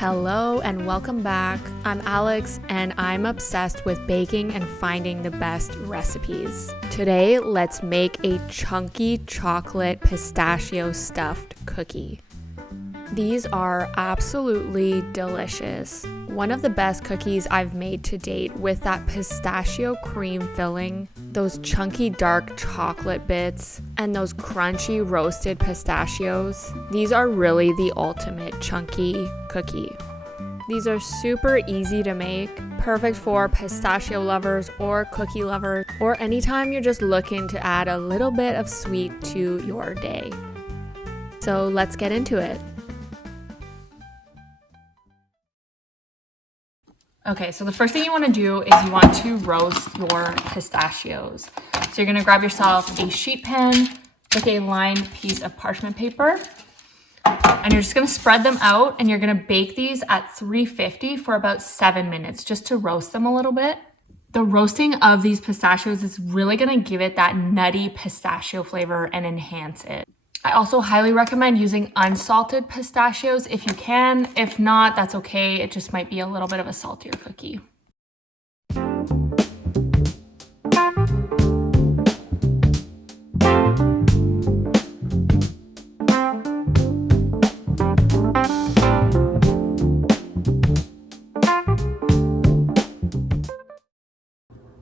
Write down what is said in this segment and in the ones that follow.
Hello and welcome back. I'm Alex and I'm obsessed with baking and finding the best recipes. Today, let's make a chunky chocolate pistachio-stuffed cookie. These are absolutely delicious. One of the best cookies I've made to date with that pistachio cream filling, those chunky dark chocolate bits, and those crunchy roasted pistachios. These are really the ultimate chunky cookie. These are super easy to make, perfect for pistachio lovers or cookie lovers, or anytime you're just looking to add a little bit of sweet to your day. So let's get into it. Okay, so the first thing you want to do is you want to roast your pistachios. So you're going to grab yourself a sheet pan with a lined piece of parchment paper, and you're just going to spread them out, and you're going to bake these at 350 for about 7 minutes just to roast them a little bit. The roasting of these pistachios is really going to give it that nutty pistachio flavor and enhance it. I also highly recommend using unsalted pistachios if you can. If not, that's okay. It just might be a little bit of a saltier cookie.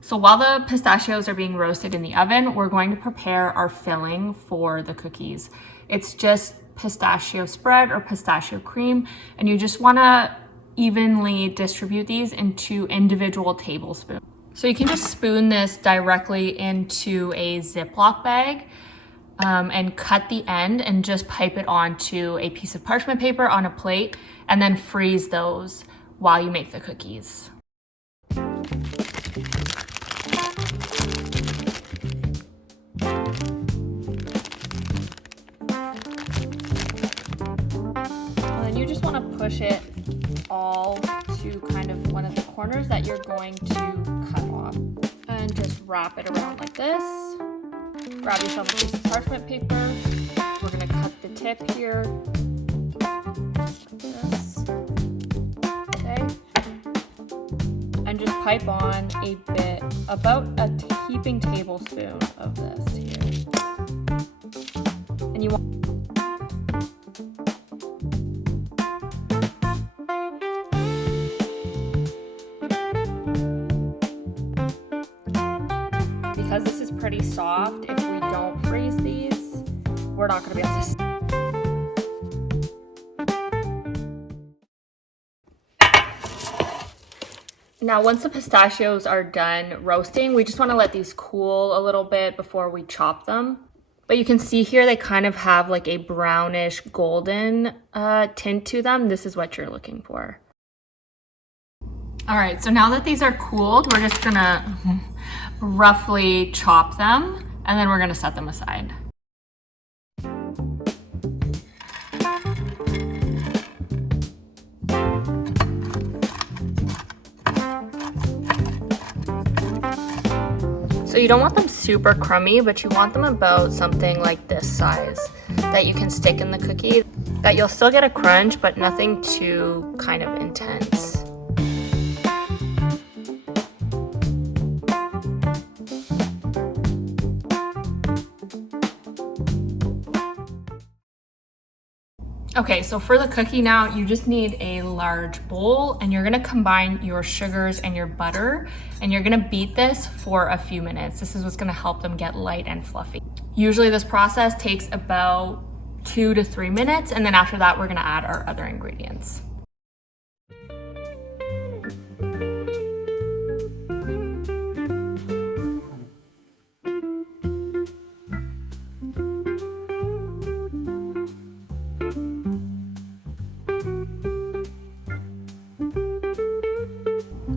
So while the pistachios are being roasted in the oven, we're going to prepare our filling for the cookies. It's just pistachio spread or pistachio cream, and you just want to evenly distribute these into individual tablespoons. So you can just spoon this directly into a Ziploc bag and cut the end and just pipe it onto a piece of parchment paper on a plate, and then freeze those while you make the cookies. You just want to push it all to kind of one of the corners that you're going to cut off, and just wrap it around like this. Grab yourself a piece of parchment paper. We're going to cut the tip here like this. Okay, and just pipe on a bit, about a heaping tablespoon of this here, and you want because this is pretty soft. If we don't freeze these, we're not going to be able to. Now, once the pistachios are done roasting, we just want to let these cool a little bit before we chop them. But you can see here they kind of have like a brownish golden tint to them. This is what you're looking for. All right, so now that these are cooled, we're just gonna roughly chop them, and then we're gonna set them aside. So you don't want them super crummy, but you want them about something like this size that you can stick in the cookie, that you'll still get a crunch, but nothing too kind of intense. Okay, so for the cookie now, you just need a large bowl, and you're gonna combine your sugars and your butter, and you're gonna beat this for a few minutes. This is what's gonna help them get light and fluffy. Usually this process takes about 2 to 3 minutes, and then after that, we're gonna add our other ingredients.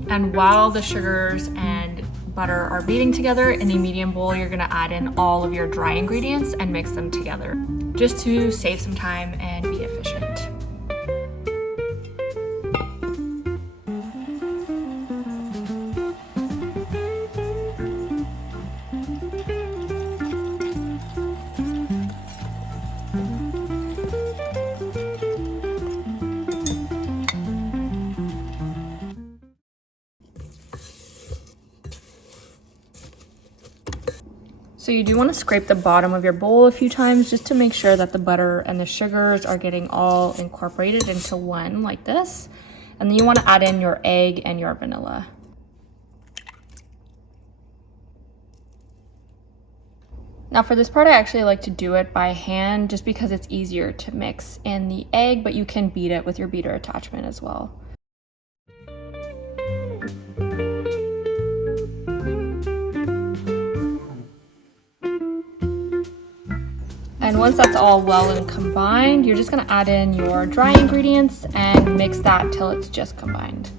And while the sugars and butter are beating together in a medium bowl, you're gonna add in all of your dry ingredients and mix them together, just to save some time and be efficient. So you do want to scrape the bottom of your bowl a few times just to make sure that the butter and the sugars are getting all incorporated into one like this. And then you want to add in your egg and your vanilla. Now for this part, I actually like to do it by hand just because it's easier to mix in the egg, but you can beat it with your beater attachment as well. And once that's all well and combined, you're just gonna add in your dry ingredients and mix that till it's just combined.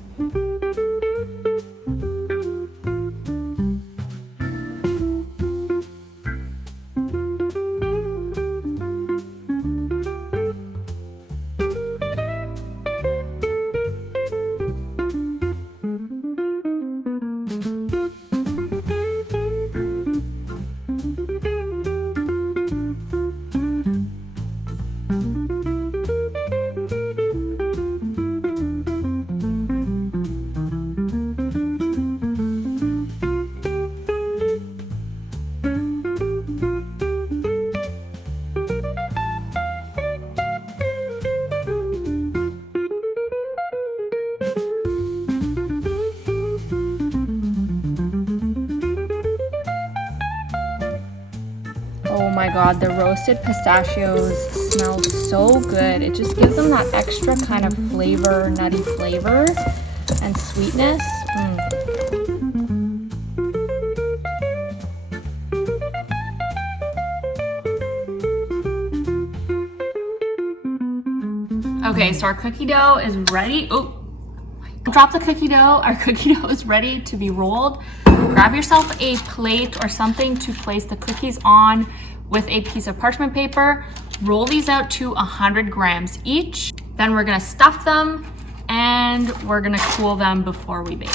Oh my god, the roasted pistachios smell so good. It just gives them that extra kind of flavor, nutty flavor and sweetness. Okay, so our cookie dough is ready. Oh, drop the cookie dough. Our cookie dough is ready to be rolled. Grab yourself a plate or something to place the cookies on with a piece of parchment paper. Roll these out to 100 grams each. Then we're gonna stuff them and we're gonna cool them before we bake.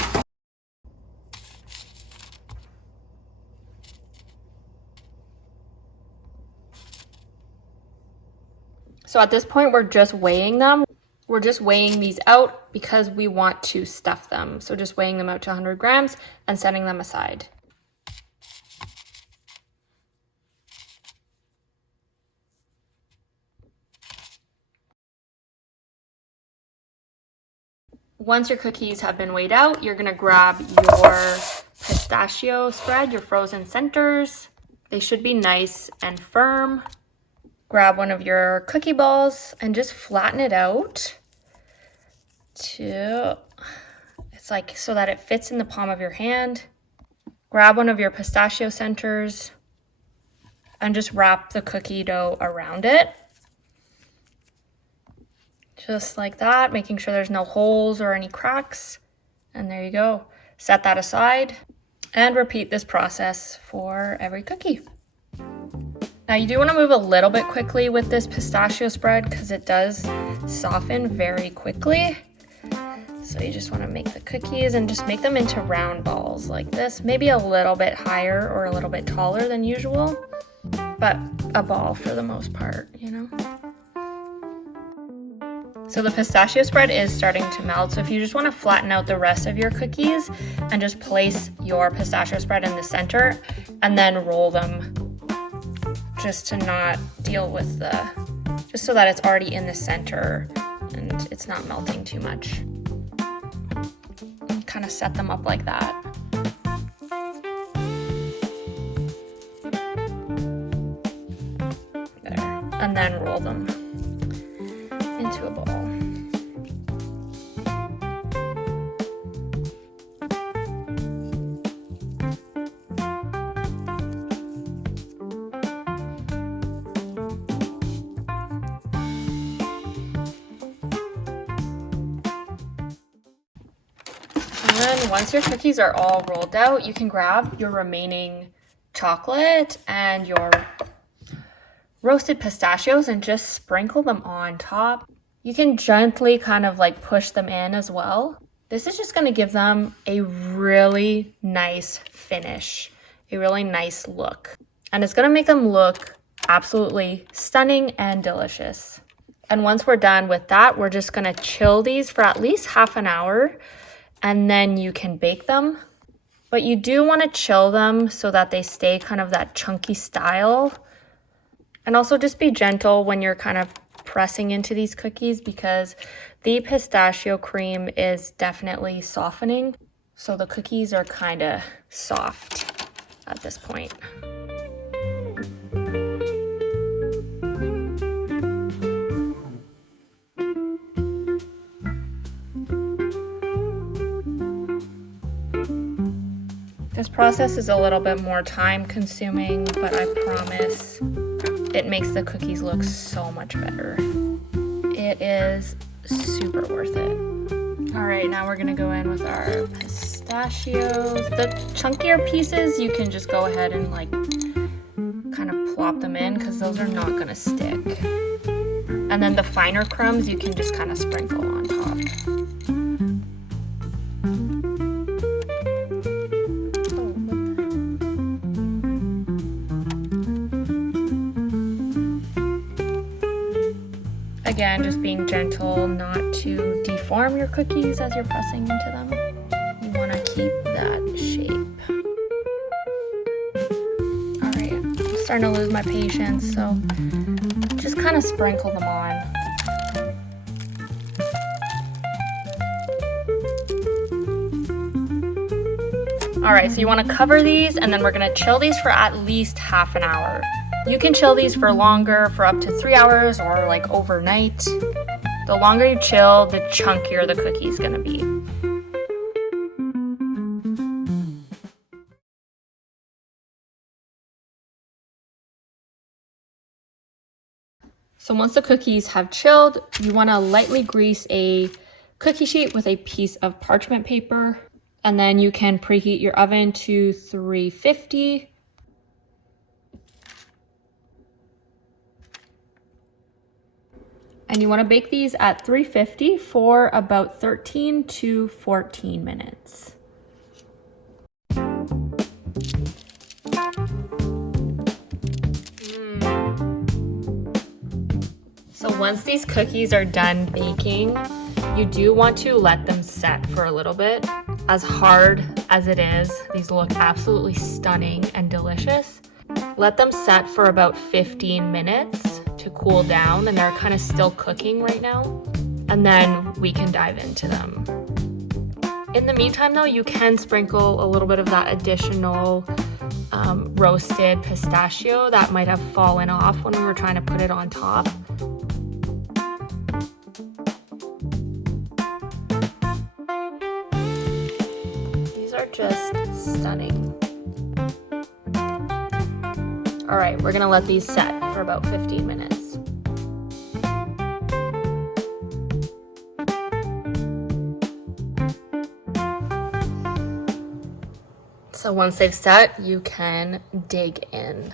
So at this point, we're just weighing them. We're just weighing these out because we want to stuff them. So just weighing them out to 100 grams and setting them aside. Once your cookies have been weighed out, you're gonna grab your pistachio spread, your frozen centers. They should be nice and firm. Grab one of your cookie balls and just flatten it out to, it's like so that it fits in the palm of your hand. Grab one of your pistachio centers and just wrap the cookie dough around it. Just like that, making sure there's no holes or any cracks. And there you go. Set that aside and repeat this process for every cookie. Now you do want to move a little bit quickly with this pistachio spread because it does soften very quickly. So you just want to make the cookies and just make them into round balls like this, maybe a little bit higher or a little bit taller than usual, but a ball for the most part, you know? So the pistachio spread is starting to melt. So if you just want to flatten out the rest of your cookies and just place your pistachio spread in the center and then roll them just to not deal with just so that it's already in the center and it's not melting too much. And kind of set them up like that. There. And then roll them into a ball. And then once your cookies are all rolled out, you can grab your remaining chocolate and your roasted pistachios and just sprinkle them on top. You can gently kind of like push them in as well. This is just going to give them a really nice finish, a really nice look. And it's going to make them look absolutely stunning and delicious. And once we're done with that, we're just going to chill these for at least half an hour and then you can bake them. But you do want to chill them so that they stay kind of that chunky style. And also just be gentle when you're kind of pressing into these cookies because the pistachio cream is definitely softening. So the cookies are kind of soft at this point. This process is a little bit more time consuming, but I promise it makes the cookies look so much better. It is super worth it. All right, now we're gonna go in with our pistachios. The chunkier pieces, you can just go ahead and like kind of plop them in because those are not gonna stick. And then the finer crumbs, you can just kind of sprinkle on top. Again, just being gentle not to deform your cookies as you're pressing into them. You want to keep that shape. All right, I'm starting to lose my patience, so just kind of sprinkle them on. All right, so you want to cover these and then we're going to chill these for at least half an hour. You can chill these for longer, for up to 3 hours or like overnight. The longer you chill, the chunkier the cookie's gonna be. So once the cookies have chilled, you wanna lightly grease a cookie sheet with a piece of parchment paper, and then you can preheat your oven to 350. And you want to bake these at 350 for about 13 to 14 minutes. So once these cookies are done baking, you do want to let them set for a little bit. As hard as it is, these look absolutely stunning and delicious. Let them set for about 15 minutes to cool down, and they're kind of still cooking right now, and then we can dive into them. In the meantime though, you can sprinkle a little bit of that additional roasted pistachio that might have fallen off when we were trying to put it on top. These are just stunning. All right, we're gonna let these set for about 15 minutes. So once they've set, you can dig in.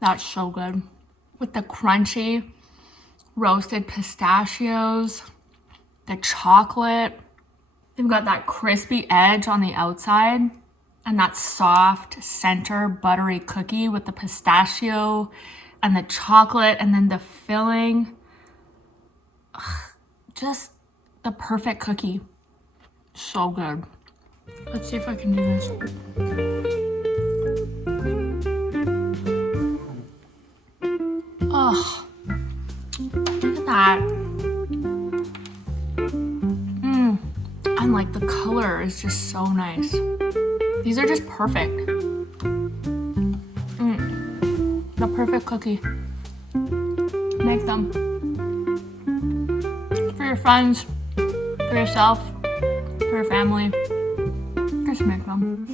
That's so good. With the crunchy roasted pistachios, the chocolate. They've got that crispy edge on the outside and that soft center buttery cookie with the pistachio and the chocolate and then the filling. Ugh, just the perfect cookie. So good. Let's see if I can do this. Oh, look at that. And like the color is just so nice. These are just perfect. The perfect cookie. Make them. For your friends, for yourself, for your family. Just make them.